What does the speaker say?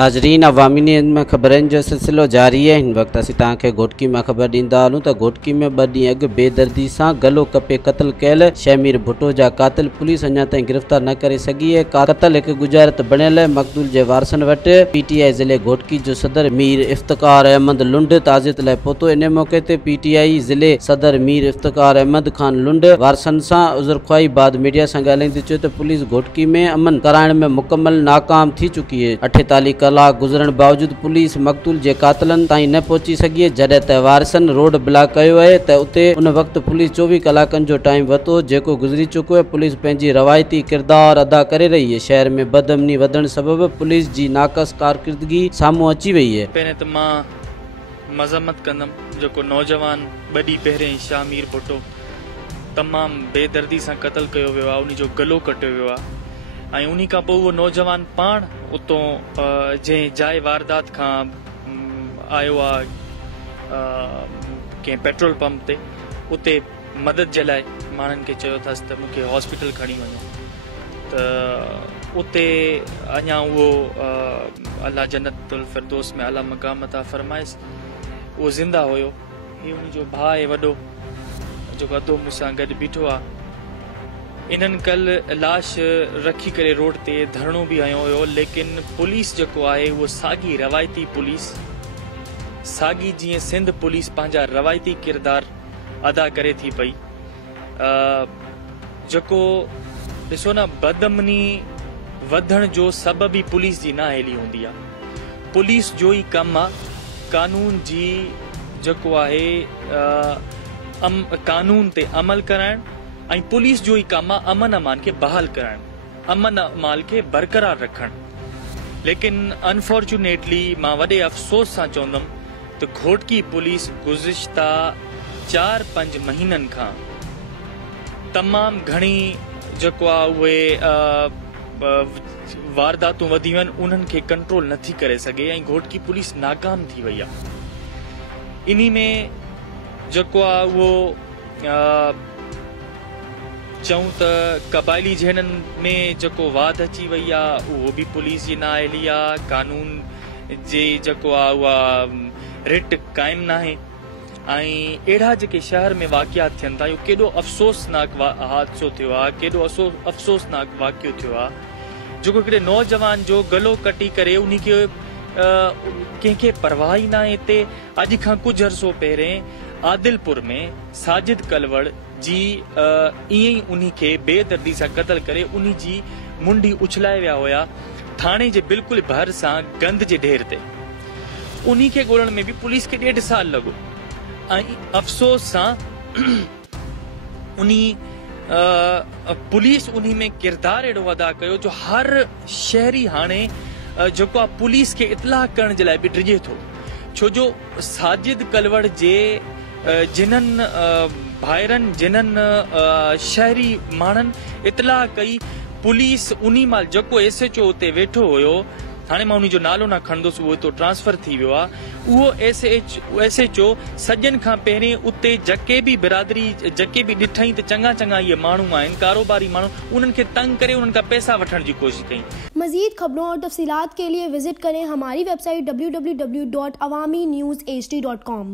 नाजरीन अवामी न्यूज़ में खबरन जो सिलसिलो जारी है। इन वक्त असीं तव्हांखे घोटकी में खबर ॾींदा हलूं त घोटकी में 2 ॾींहं अॻु बेदर्दी सां गलो कपे क़त्ल कयल शमीर भुट्टो जा कातिल पुलिस अञा ताईं गिरफ़्तार न करे सघी है। कातिल हिकु गुजारत बणियल मक़तूल जे वारसनि वटि PTI ज़िले घोटकी जो सदर मीर इफ्तिकार अहमद लुंड ताज़ियत लाइ पहुतो। इन मौके ते PTI ज़िले सदर मीर इफ्तिकार अहमद खान लुंड वारसनि सां उज़रख़्वाही बाद मीडिया सां ॻाल्हाईंदे चयो त पुलिस घोटकी में अमन कराइण में मुकम्मल नाकाम थी चुकी है। 48 कलाक गुज़रण बावजूद पुलिस मक़तूल जे कातिलनि ताईं न पहुची सघी है। जॾहिं त वारसनि रोड ब्लॉक कयो है त उते उन वक्त पुलिस 24 कलाकनि जो टाइम वरितो जेको गुज़री चुको है। पुलिस पंहिंजी रवायती किरदार अदा करे रही है। शहर में बदअमनी वधण सबबि पुलिस जी नाक़स कारकर्दगी साम्हूं अची वई है। पहिरें त मां मज़म्मत कंदुमि जेको नौजवान 2 ॾींहं पहिरें शमीर भुट्टो तमामु बेदर्दी सां क़त्ल कयो वियो आहे, उन जो गलो कटियो वियो आहे ऐं उन खां पोइ उहो नौजवान पाण उतों जंहिं जाइ वारदात खां आयो आहे कंहिं पेट्रोल पंप ते उते मदद जे लाइ माण्हुनि खे चयो अथसि त मूंखे हॉस्पिटल खणी वञो, त उते अञा उहो अल्लाह जन्नतुल फिरदौस में आला मक़ाम अता फरमाइस उहो ज़िंदा हुयो। हीउ उन जो भाउ आहे वॾो जेको अधो मूंसां गॾु बीठो आहे। इन्हनि कल लाश रखी करे रोड ते धरणो भी आयो हुयो, लेकिन पुलिस जेको आहे उहो साॻी रवायती पुलिस साॻी जीअं सिंध पुलिस पंहिंजा रवायती किरदार अदा करे थी पई। जेको ॾिसो न बदअमनी वधण जो सबब ई पुलिस जी नाअहली हूंदी आहे। पुलिस जो ई कमु आहे कानून जी जेको आहे कानून ते अमल कराइण ऐं पुलिस जो ई कमु आहे अमन अमान खे बहाल कराइण, अमन अमान खे बरक़रार रखण। लेकिन अनफॉर्चुनेटली मां वॾे अफ़सोस सां चवंदुमि त घोटकी पुलिस गुज़िश्ता 4-5 महीननि खां तमामु घणी जेको आहे उहे वारदातूं वधी वियूं आहिनि, उन्हनि खे कंट्रोल नथी करे सघे ऐं घोटकी पुलिस नाकाम थी वई आहे। इन्ही में जेको आहे उहो चऊं त कबाइली ज़हननि में जेको वाद अची वई आहे उहो बि पुलिस जी नाअहली आहे। कानून जे जेको आहे उहा रिट क़ाइमु नाहे ऐं अहिड़ा जेके शहर में वाक़ियात थियनि था, इहो केॾो अफ़सोसनाक हादसो थियो आहे, केॾो अफ़सोसनाक वाक़ियो थियो आहे जेको हिकिड़े नौजवान जो गलो कटी करे उन खे कंहिंखे परवाह ई नाहे। हिते अॼु खां कुझु अर्सो पहिरें आदिलपुर में साजिद कलवड़ जी ईअं ई उन खे बेदर्दी सां क़त्ल करे उन जी मुंडी उछलाए विया हुया थाणे जे बिल्कुलु भर सां गंद जे ढेर ते। उन खे ॻोल्हण में बि पुलिस खे 1.5 साल लॻो ऐं अफ़सोस सां उन पुलिस उन में किरदार अहिड़ो अदा कयो जो हर शहरी हाणे जेको आहे पुलिस खे इतलाह करण जे लाइ बि डिॼे थो। छो जो साजिद कलवड़ जे जिन्हनि भाइरनि जिन्हनि शहरी माण्हुनि इतलाह कई, पुलिस उन महिल जेको SHO उते वेठो हुयो, हाणे मां उन जो नालो न खणंदुसि, उहो हितो ट्रांसफर थी वियो आहे, उहो SHO सॼनि खां पहिरें उते जेके बि बिरादरी जेके बि ॾिठई त चङा इहे माण्हू आहिनि कारोबारी माण्हू, उन्हनि खे तंग करे उन्हनि खां पैसा वठण जी कोशिश कई। मजीद खबरों और तफसीलात के लिए विजिट करें हमारी वेबसाइट www.awamiNewsHD.com।